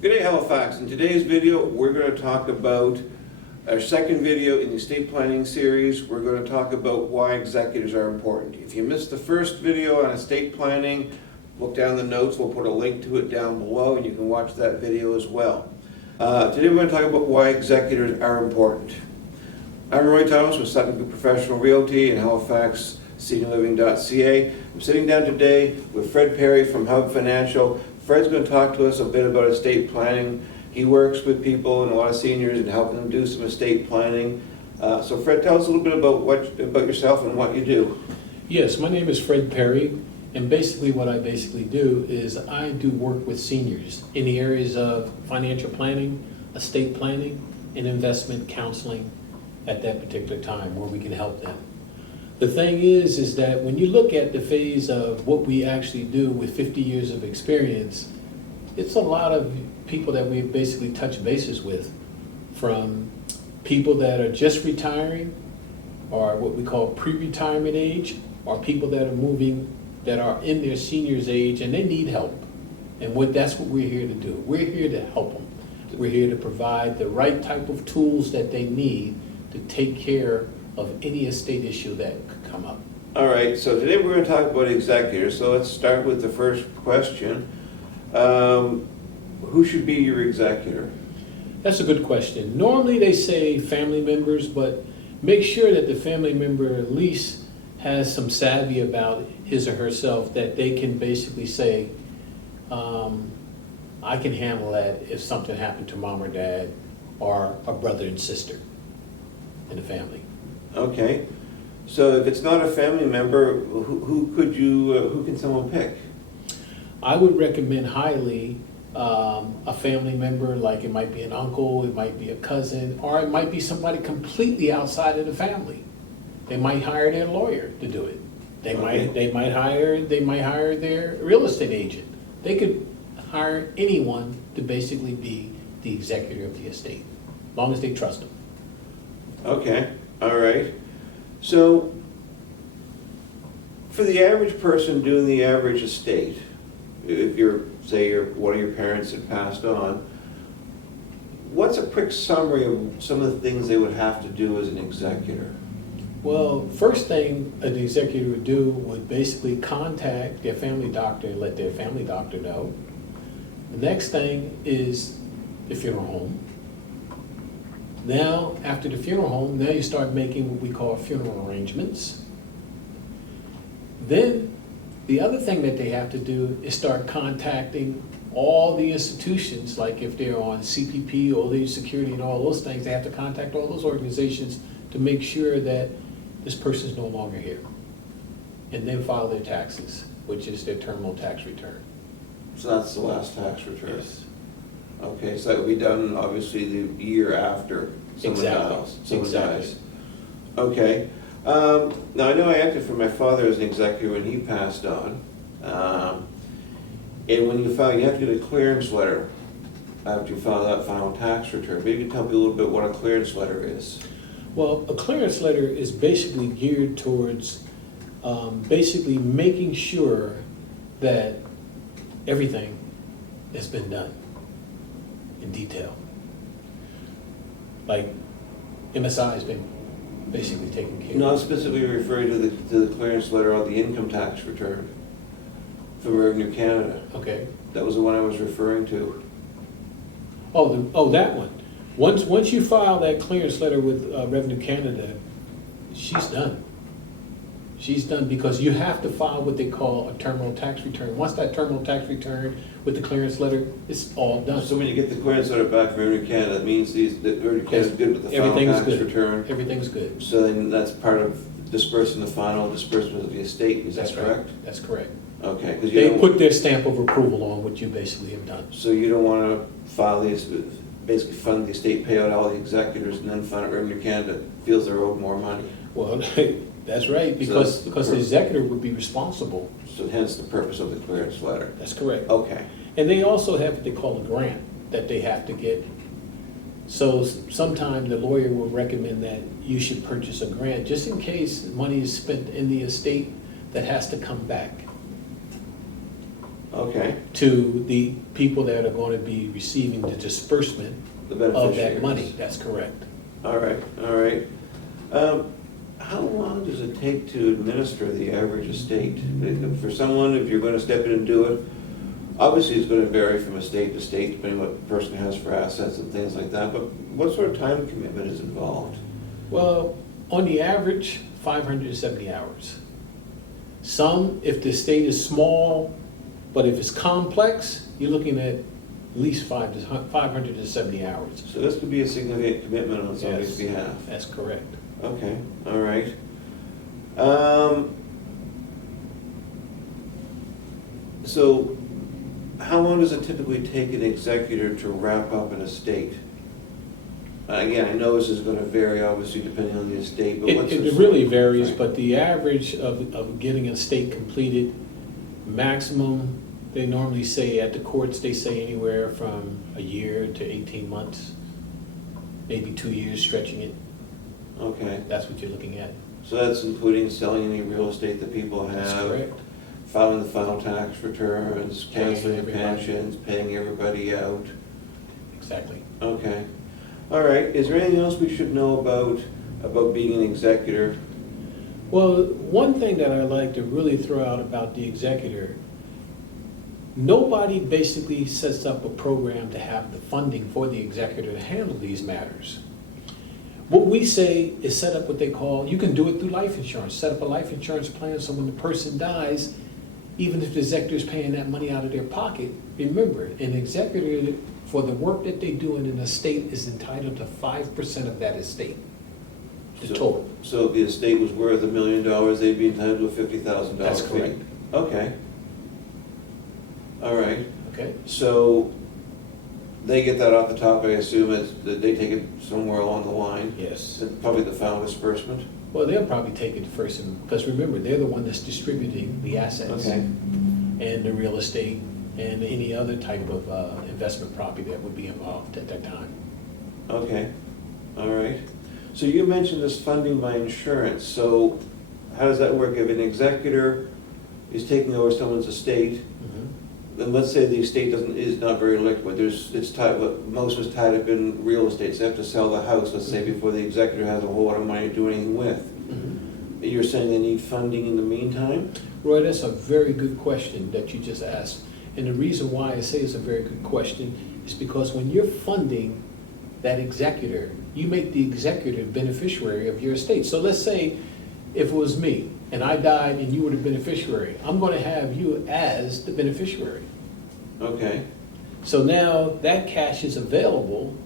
Good day, Halifax. In today's video, we're going to talk about our second video in the estate planning series. We're going to talk about why executors are important. If you missed the first video on estate planning, look down the notes. We'll put a link to it down below, and you can watch that video as well. Today, we're going to talk about why executors are important. I'm Roy Thomas with Sutton Group Professional Realty in Halifax, seniorliving.ca. I'm sitting down today with Fred Perry from Hub Financial. Fred's going to talk to us a bit about estate planning. He works with people and a lot of seniors and helping them do some estate planning. So Fred, tell us a little bit about yourself and what you do. Yes, my name is Fred Perry, and basically what I do is I do work with seniors in the areas of financial planning, estate planning, and investment counseling at that particular time where we can help them. The thing is that when you look at the phase of what we actually do with 50 years of experience, it's a lot of people that we basically touch bases with, from people that are just retiring or what we call pre-retirement age, or people that are moving, that are in their seniors age and they need help. And that's what we're here to do. We're here to help them. We're here to provide the right type of tools that they need to take care of any estate issue that could come up. All right, so today we're going to talk about executors. So let's start with the first question. Who should be your executor? That's a good question. Normally they say family members, but make sure that the family member at least has some savvy about his or herself, that they can basically say, I can handle that if something happened to mom or dad or a brother and sister in the family. Okay, so if it's not a family member, who can someone pick? I would recommend highly a family member, like it might be an uncle, it might be a cousin, or it might be somebody completely outside of the family. They might hire their lawyer to do it. They might hire their real estate agent. They could hire anyone to basically be the executor of the estate, as long as they trust them. Okay, all right. So for the average person doing the average estate, if one of your parents had passed on, what's a quick summary of some of the things they would have to do as an executor? Well, first thing an executor would do would basically contact their family doctor and let their family doctor know. The next thing is the funeral home. Now, after the funeral home, now you start making what we call funeral arrangements. Then, the other thing that they have to do is start contacting all the institutions, like if they're on CPP, old age security, and all those things, they have to contact all those organizations to make sure that this person is no longer here. And then file their taxes, which is their terminal tax return. So that's the last tax return? Yes. Okay, so that would be done obviously the year after someone dies. Okay. Now I know I acted for my father as an executor when he passed on. And when you have to get a clearance letter after you file that final tax return. Maybe you can tell me a little bit what a clearance letter is. Well, a clearance letter is basically geared towards basically making sure that everything has been done in detail. Like MSI has been basically taken care of. No, I'm specifically referring to the clearance letter on the income tax return from Revenue Canada. Okay. That was the one I was referring to. That one. Once you file that clearance letter with Revenue Canada, she's done. She's done, because you have to file what they call a terminal tax return. Once that terminal tax return with the clearance letter, it's all done. So when you get the clearance letter back from Revenue Canada, that means that Revenue Canada is good with the final tax return? Everything's good. So then that's part of dispersing the final disbursement of the estate, is that correct? Right. That's correct. Okay. They put their stamp of approval on what you basically have done. So you don't want to file these, basically fund the estate, pay out all the executors, and then find out Revenue Canada feels they're owed more money. Well, that's right, because the executor would be responsible. So hence the purpose of the clearance letter. That's correct. Okay. And they also have what they call a grant that they have to get. So sometime the lawyer will recommend that you should purchase a grant, just in case money is spent in the estate that has to come back. Okay, to the people that are going to be receiving the disbursement the of beneficiaries. that money. That's correct. All right, all right. How long does it take to administer the average estate? For someone, if you're gonna step in and do it, obviously it's gonna vary from estate to estate, depending what the person has for assets and things like that, but what sort of time commitment is involved? Well, on the average, 570 hours. Some, if the estate is small, but if it's complex, you're looking at least 570 hours. So this could be a significant commitment on somebody's Yes. behalf. That's correct. Okay, all right. So how long does it typically take an executor to wrap up an estate? Again, I know this is gonna vary, obviously, depending on the estate, but what's the It sort really of varies, frame? but the average of getting an estate completed, maximum, they normally say at the courts, they say anywhere from a year to 18 months, maybe 2 years stretching it. Okay, That's what you're looking at. so that's including selling any real estate that people That's have, correct. filing the final tax returns, Paying canceling everybody. pensions, paying everybody out. Exactly. Okay. All right, is there anything else we should know about being an executor? Well, one thing that I like to really throw out about the executor, nobody basically sets up a program to have the funding for the executor to handle these matters. What we say is set up what they call, you can do it through life insurance, set up a life insurance plan so when the person dies, even if the executor is paying that money out of their pocket, remember, an executor, for the work that they do in an estate, is entitled to 5% of that estate, the So- total. So if the estate was worth $1 million, they'd be entitled to a $50,000 fee? That's correct. Okay. All right, Okay? so they get that off the top, I assume, that they take it somewhere along the line? Yes. Probably the final disbursement? Well, they'll probably take it first, because remember, they're the one that's distributing the assets. Okay, And the real estate and any other type of investment property that would be involved at that time. okay, all right. So you mentioned this funding by insurance, so how does that work? If an executor is taking over someone's estate, then let's say the estate is not very liquid, it's tied, but most of it's tied up in real estate, so they have to sell the house, let's say, before the executor has a whole lot of money to do anything with. You're saying they need funding in the meantime? Roy, that's a very good question that you just asked. And the reason why I say it's a very good question is because when you're funding that executor, you make the executor beneficiary of your estate. So let's say if it was me and I died and you were the beneficiary, I'm going to have you as the beneficiary. Okay, So now that cash is available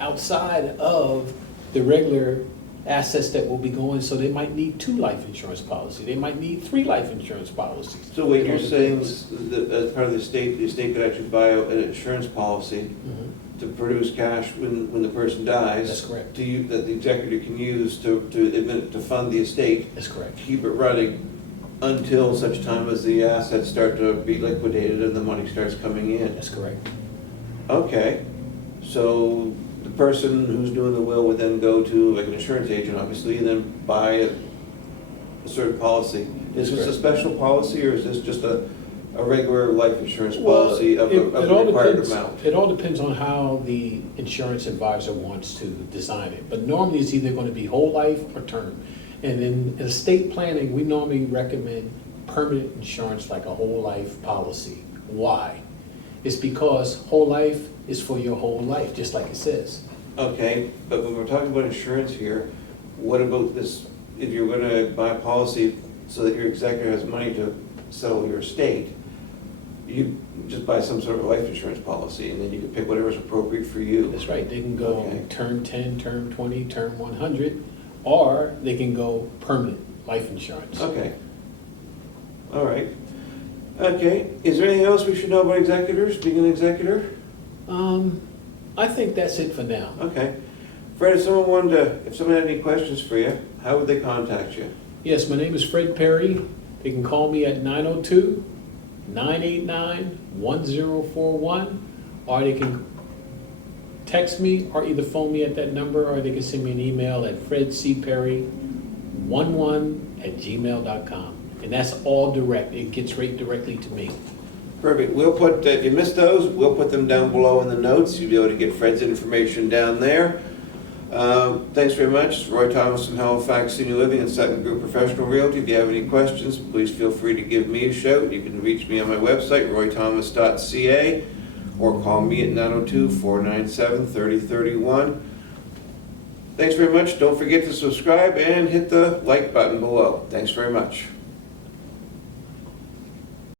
outside of the regular assets that will be going, so they might need 2 life insurance policies, they might need 3 life insurance policies. so what It all you're saying depends. is that as part of the estate could actually buy an insurance policy Mhm. to produce cash when the person dies? That's correct. That the executor can use to fund the estate, That's correct. keep it running until such time as the assets start to be liquidated and the money starts coming in. That's correct. Okay, so the person who's doing the will would then go to like an insurance agent, obviously, and then buy a certain policy. Is this a Correct. special policy, or is this just a regular life insurance Well, policy of it a all required depends. amount? It all depends on how the insurance advisor wants to design it. But normally it's either going to be whole life or term. And in estate planning, we normally recommend permanent insurance like a whole life policy. Why? It's because whole life is for your whole life, just like it says. Okay, but when we're talking about insurance here, what about this, if you're gonna buy a policy so that your executor has money to settle your estate, you just buy some sort of life insurance policy, and then you can pick whatever's appropriate for you. That's right, they can go Okay. term 10, term 20, term 100, or they can go permanent life insurance. Okay. All right. Okay, is there anything else we should know about executors, being an executor? I think that's it for now. Okay. Fred, if someone had any questions for you, how would they contact you? Yes, my name is Fred Perry. They can call me at 902-989-1041, or they can text me or either phone me at that number, or they can send me an email at fredcperry11@gmail.com. And that's all direct. It gets right directly to me. Perfect. We'll put, if you missed those, we'll put them down below in the notes. You'll be able to get Fred's information down there. Thanks very much. Roy Thomas from Halifax Senior Living and Sutton Group Professional Realty. If you have any questions, please feel free to give me a shout. You can reach me on my website, roythomas.ca, or call me at 902-497-3031. Thanks very much. Don't forget to subscribe and hit the like button below. Thanks very much.